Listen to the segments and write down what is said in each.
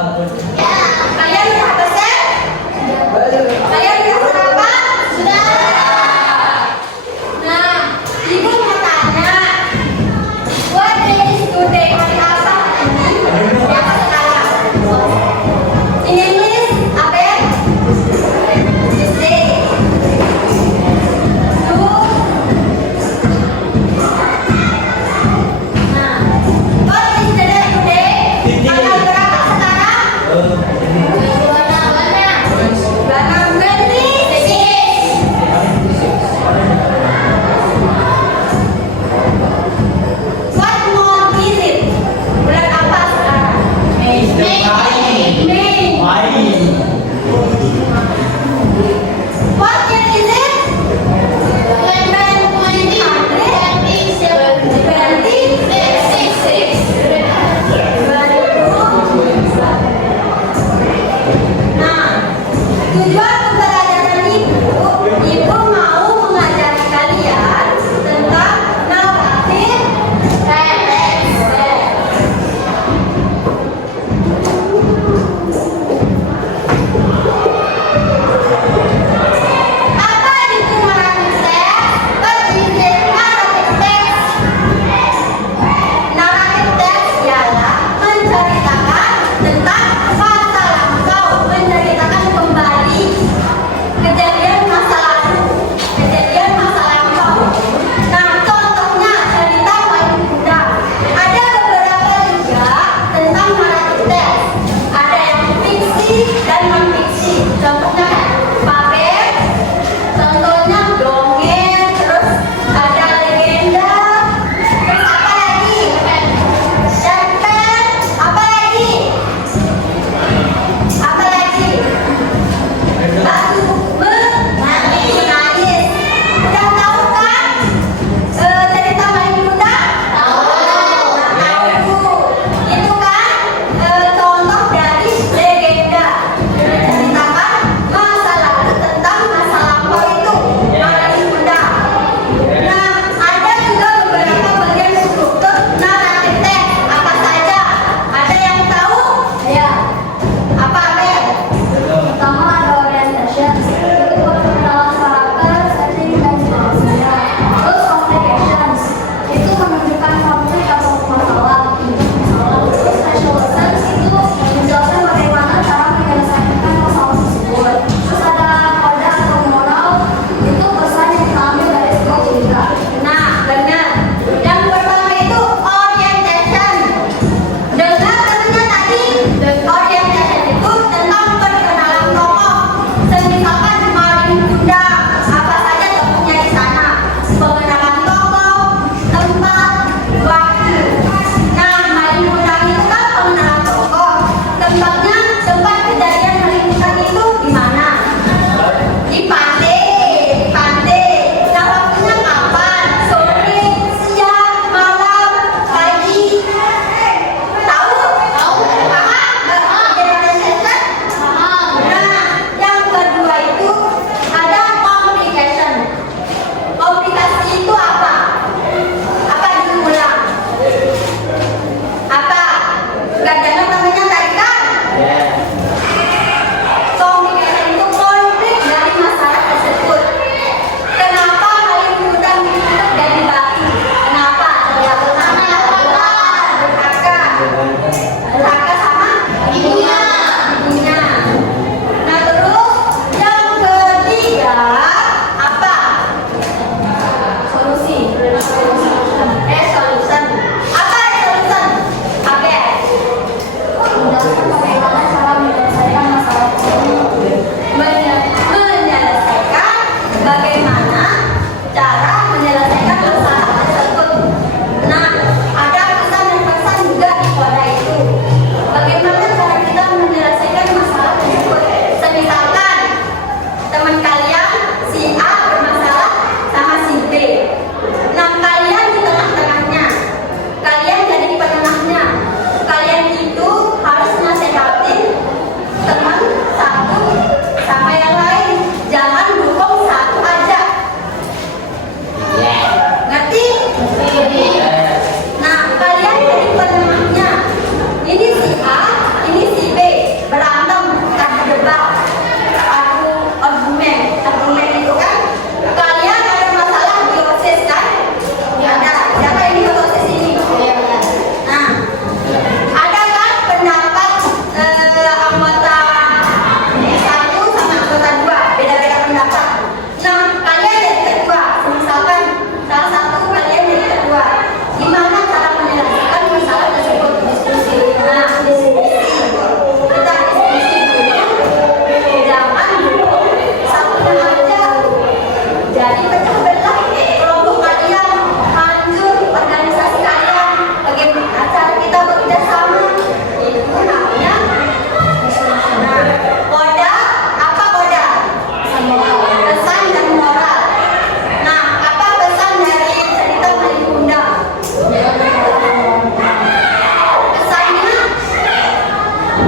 ampun. Ya, kalian udah pesen? Kalian udah sarapan? Sudah. Nah, ibu mau tanya, what is today? Hari apa ini? Yang sekarang. In English, apa ya? Tuesday. Nah, what is the day today? Tanggal berapa sekarang?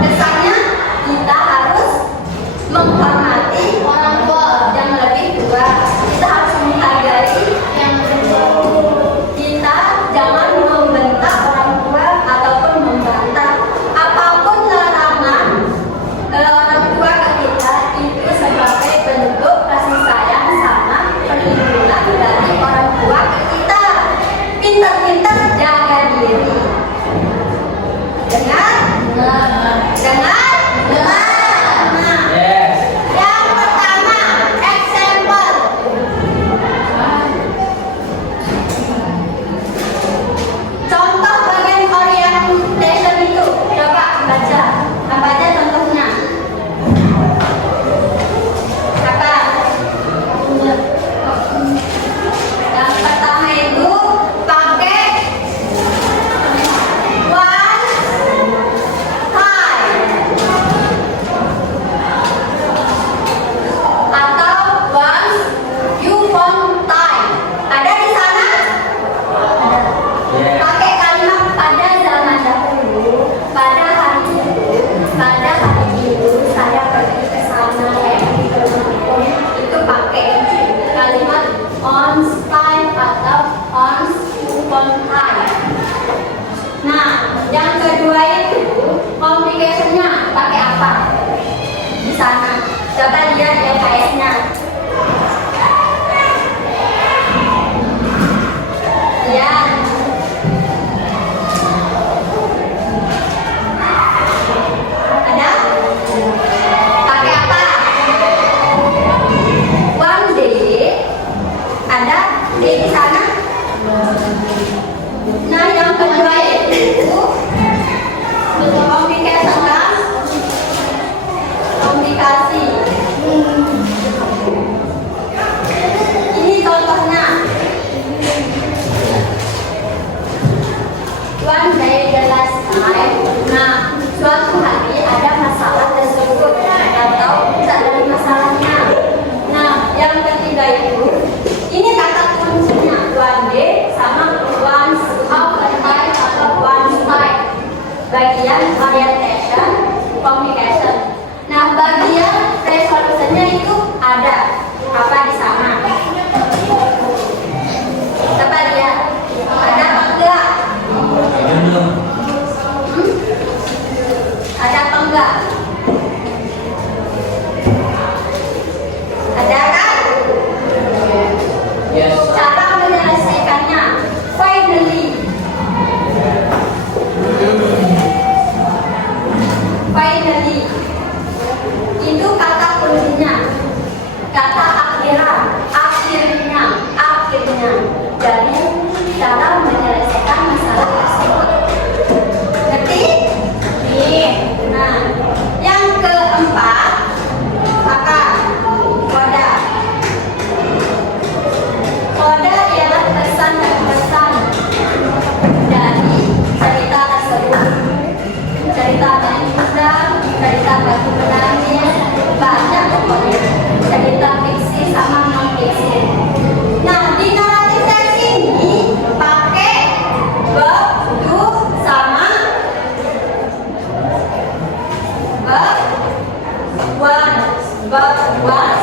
kesannya kita harus menghormati orang tua yang lebih tua. Kita harus menghargai yang lebih tua. Kita jangan membentak orang tua ataupun membantah. Apapun larangan orang tua ke kita itu sebagai bentuk kasih sayang sama perlindungan dari orang tua ke kita. Pintar-pintar jaga diri. Dengar? Dengar? Nah, yang pertama, example. Contoh bagian orientation itu, coba baca. Apa aja contohnya? Apa? Yang pertama itu pakai one high atau once you want time. Ada di sana? Pakai kalimat pada zaman dahulu, pada hari itu saya pergi ke sana itu pakai kalimat once time atau once you want time. Nah, yang kedua itu communication-nya pakai apa? Di sana. Coba lihat LKS-nya. Lihat. Ada? Pakai apa? One day. Ada di sana? Nah, yang kedua itu communication kan? Komunikasi. Ini contohnya. One day the last time. Nah, suatu hari ada masalah tersebut atau tidak ada masalahnya. Nah, yang ketiga itu ini kata kuncinya one day sama once, often time atau once time. Bagian orientation, communication. Nah, bagian resolutionnya itu ada apa di sana? Coba lihat, ada apa enggak? Ada apa enggak? Ada kan? Yes. Cara menyelesaikannya, finally. Finally. Itu kata kuncinya. Kata akhirnya. Jadi cara menyelesaikan masalah tersebut. Ngerti? Nih. Nah, yang keempat apa? Koda. Koda ialah pesan dan pesan dari cerita tersebut. Cerita panjang, cerita bagi penangis, banyak pokoknya. Cerita fiksi sama non fiksi. Nah, di naratif teks ini pakai verb do sama verb one